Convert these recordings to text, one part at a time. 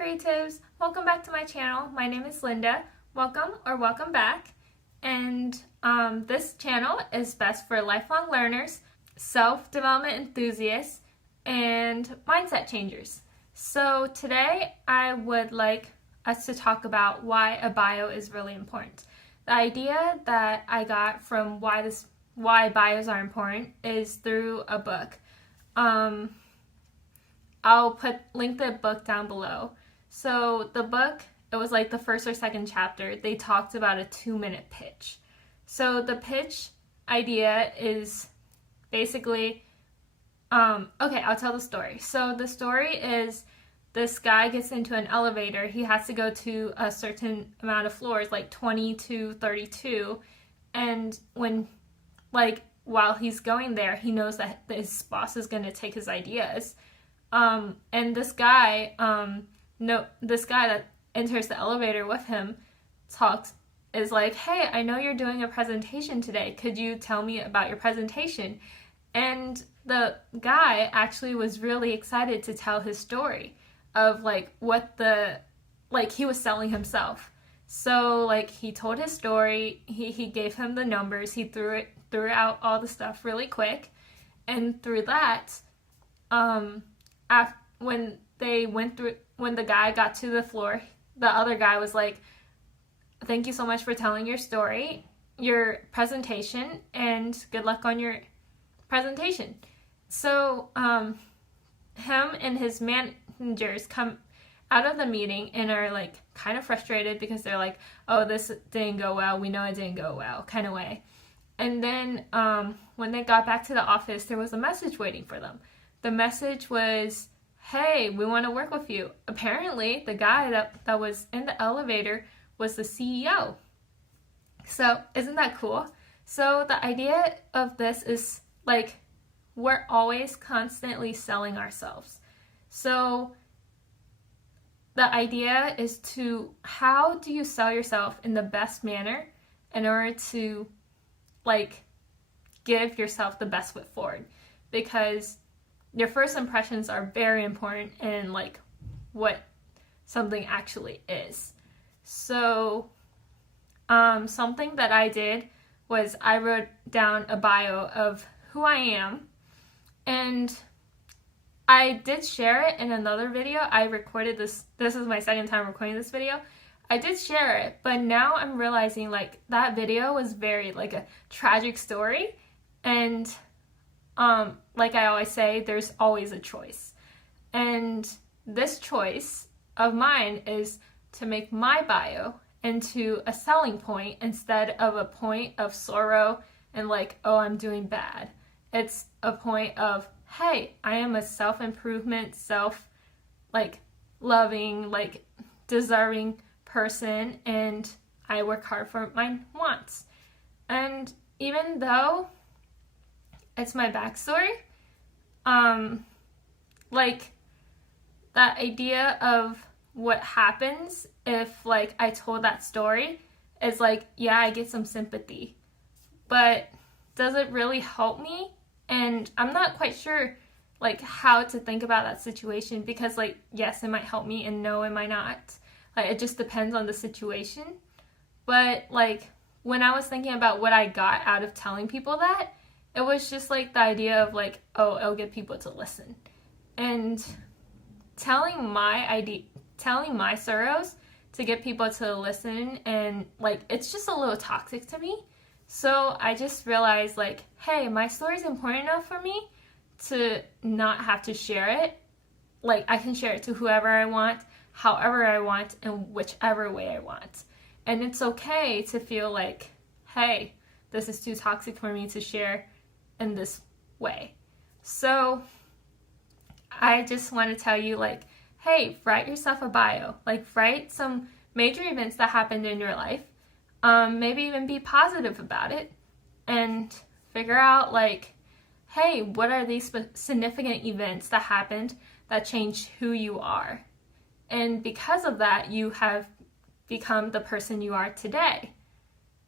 creatives, welcome back to my channel. My name is Linda. Welcome or welcome back. And this channel is best for lifelong learners, self-development enthusiasts, and mindset changers. So today I would like us to talk about why a bio is really important. The idea that I got from why bios are important is through a book. I'll link the book down below. So the book, it was like the first or second chapter, they talked about a 2-minute pitch. So the pitch idea is basically, okay, I'll tell the story. So the story is this guy gets into an elevator. He has to go to a certain amount of floors, like 20 to 32. And while he's going there, he knows that his boss is going to take his ideas. And this guy that enters the elevator with him is like, hey, I know you're doing a presentation today. Could you tell me about your presentation? And the guy actually was really excited to tell his story of he was selling himself. So he told his story, he gave him the numbers, he threw out all the stuff really quick. And through that, when the guy got to the floor, the other guy was like, thank you so much for telling your story, your presentation, and good luck on your presentation. So him and his managers come out of the meeting and are kind of frustrated because they're like, oh, this didn't go well, we know it didn't go well, kind of way. And then when they got back to the office, there was a message waiting for them. The message was, hey, we want to work with you. Apparently, the guy that was in the elevator was the CEO. So, isn't that cool? So, the idea of this is, we're always constantly selling ourselves. So, the idea is how do you sell yourself in the best manner in order to, give yourself the best foot forward? Because your first impressions are very important in what something actually is. So something that I did was I wrote down a bio of who I am, and I did share it in another video. I recorded this is my second time recording this video. I did share it, but now I'm realizing that video was very a tragic story, and like I always say, there's always a choice. And this choice of mine is to make my bio into a selling point instead of a point of sorrow and oh, I'm doing bad. It's a point of, hey, I am a self-improvement, loving, deserving person, and I work hard for my wants. And even though it's my backstory, that idea of what happens if I told that story is yeah, I get some sympathy, but does it really help me? And I'm not quite sure how to think about that situation, because yes, it might help me, and no, it might not. It just depends on the situation. But when I was thinking about what I got out of telling people that, it was just the idea of oh, it'll get people to listen. And telling my sorrows to get people to listen, and it's just a little toxic to me. So I just realized hey, my story's important enough for me to not have to share it. I can share it to whoever I want, however I want, and whichever way I want. And it's okay to feel hey, this is too toxic for me to share in this way. So I just want to tell you hey, write yourself a bio. Write some major events that happened in your life. Maybe even be positive about it, and figure out hey, what are these significant events that happened that changed who you are? And because of that, you have become the person you are today.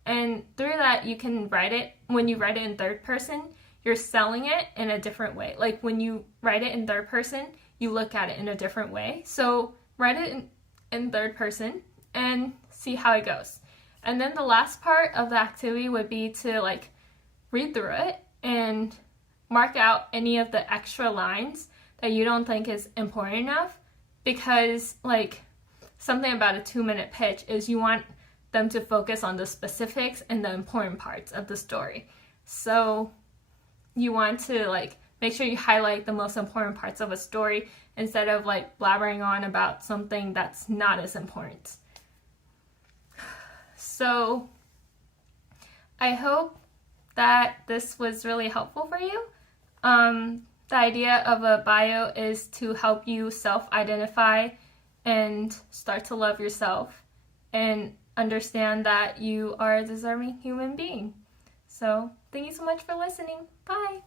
And through that, you can write it. When you write it in third person, you're selling it in a different way. When you write it in third person, you look at it in a different way. So write it in third person and see how it goes. And then the last part of the activity would be to like read through it and mark out any of the extra lines that you don't think is important enough, because like something about a 2-minute pitch is you want them to focus on the specifics and the important parts of the story. So you want to like make sure you highlight the most important parts of a story instead of like blabbering on about something that's not as important. So I hope that this was really helpful for you. The idea of a bio is to help you self-identify and start to love yourself and understand that you are a deserving human being. So thank you so much for listening. Bye.